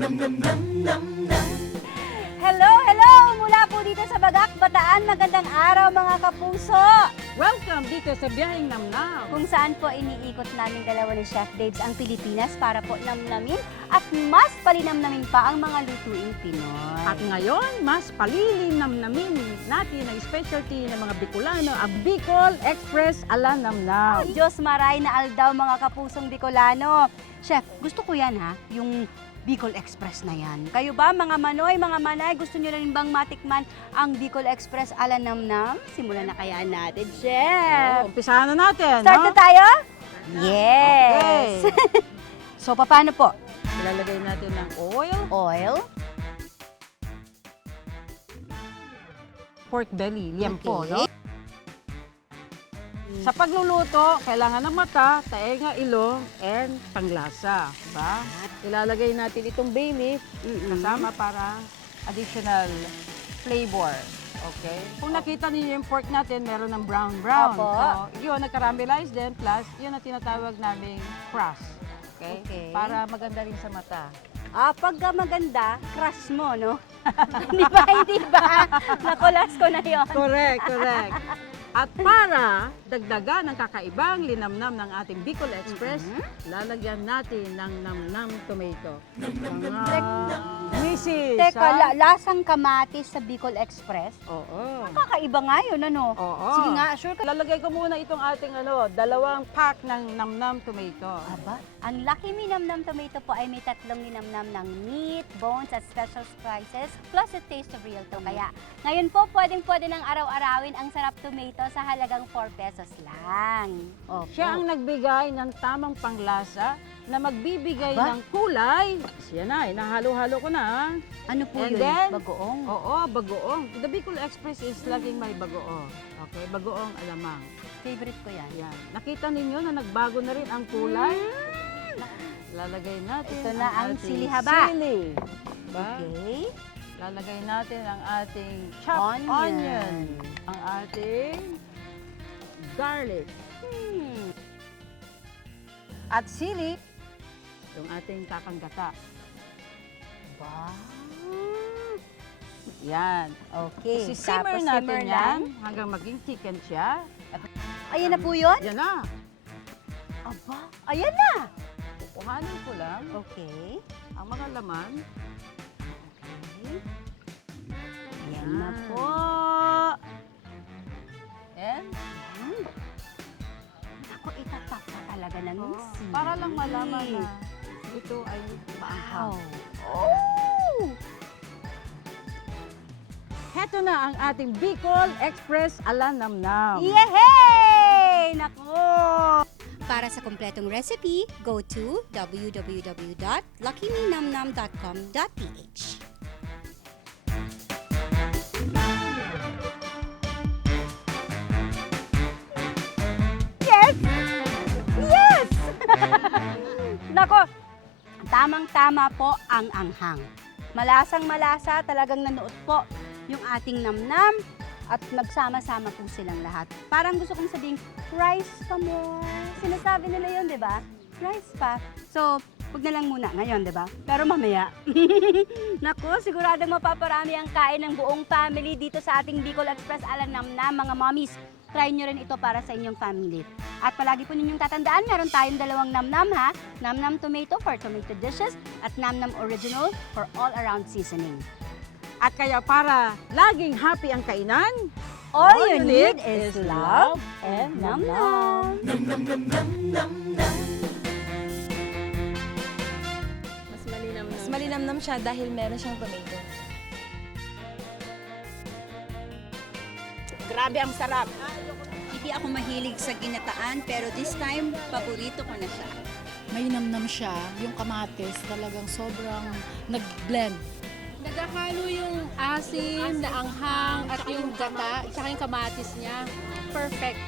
Hello, hello! Mula po dito sa Bagak, Bataan, magandang araw mga kapuso! Welcome dito sa Biyaheng Namnam. Kung saan po iniikot namin dalawa ni Chef Babes ang Pilipinas para po namnamin at mas palinamnamin pa ang mga lutuing Pinoy. At ngayon, mas palilinamnamin natin ang specialty ng mga Bicolano, ang Bicol Express ala Namnam. Diyos maray na aldaw mga kapusong Bicolano. Chef, gusto ko yan ha, yung Bicol Express na yan. Kayo ba mga manoy, mga manay, gusto nyo rin bang matikman ang Bicol Express ala Namnam? Simulan na kaya natin, Chef. Umpisahan na natin. Start na no? tayo? Yes! Okay. So, paano po? Ilalagay natin ng oil, Oil. pork belly, liempo, Okay. no? Sa pagluluto, kailangan ng mata, taenga, ilong, and panglasa. Diba? Ilalagay natin itong bay leaf kasama para additional flavor. Okay? Kung nakita niyo yung pork natin, meron ng brown-brown. Opo. So, yun, nag-caramelize din, plus yun ang tinatawag naming crust. Okay? Okay. Para maganda rin sa mata. Pagka maganda, crush mo, no? Hindi ba? Hindi ba? Nakulas ko na yon. Correct, correct. At para dagdagan ng kakaibang linamnam ng ating Bicol Express, lalagyan natin ng namnam tomato. Mrs. Teka, lasang kamatis sa Bicol Express? Oo. Kakaiba nga yun, ano? Oo. Sige nga, sure ka. Lalagay ko muna itong ating dalawang pack ng namnam tomato. Aba, ang Lucky Me Namnam Tomato po ay may tatlong ninamnam ng meat, bones, at special spices, plus a taste of real to. Kaya ngayon po, pwedeng-pwede ng araw-arawin ang sarap tomato sa halagang 4 pesos lang. Opo. Siya ang nagbigay ng tamang panglasa na magbibigay Aba? ng kulay. Siya na, nahalo-halo ko na. Ano po And yun? then, Bagoong? Oo, bagoong. The Bicol Express is laging may bagoong. Okay, bagoong alamang. Favorite ko yan. Yan. Nakita ninyo na nagbago na rin ang kulay? Lalagay natin Ito na ang ating sili haba. sili. Diba? Okay. Lalagay natin ang ating chopped onion. Ang ating garlic. At sili, yung ating kakanggata. Wow. Yan. Okay. Sisimmer Tapos natin simmer yan lang. hanggang maging chicken siya. Ayan na po yun? Yan na. Aba, ayan na. Kukuhanin ko lang Okay. ang mga laman. Okay. Ayan na Yan. po. And, Ako, itatap na talaga ng sili. para lang malaman na ito ay maanghang. Oh! Heto na ang ating Bicol Express ala Namnam. Yehey! Nako! Para sa kompletong recipe, go to www.luckymenamnam.com.ph. Yes! Yes! Nako, tamang-tama po ang anghang. Malasang malasa, talagang nanuot po yung ating namnam at nagsama-sama po silang lahat. Parang gusto kong sabihin, rice pa more. Sinasabi nila yun, di ba? Rice pa. So, huwag na lang muna ngayon, di ba? Pero mamaya. Naku, siguradong mapaparami ang kain ng buong family dito sa ating Bicol Express ala Namnam, mga mommies. Try nyo rin ito para sa inyong family. At palagi po ninyong tatandaan, meron tayong dalawang namnam ha. Namnam tomato for tomato dishes at namnam original for all-around seasoning. At kaya para laging happy ang kainan, All you need is love and namnam. Mas malinamnam siya dahil meron siyang tomato. grabe ang sarap. Hindi ako mahilig sa ginataan pero this time, paborito ko na siya. May namnam siya, yung kamatis talagang sobrang nag-blend. Naghahalo yung asim, na anghang, at yung gata, at saka yung kamatis niya. Perfect.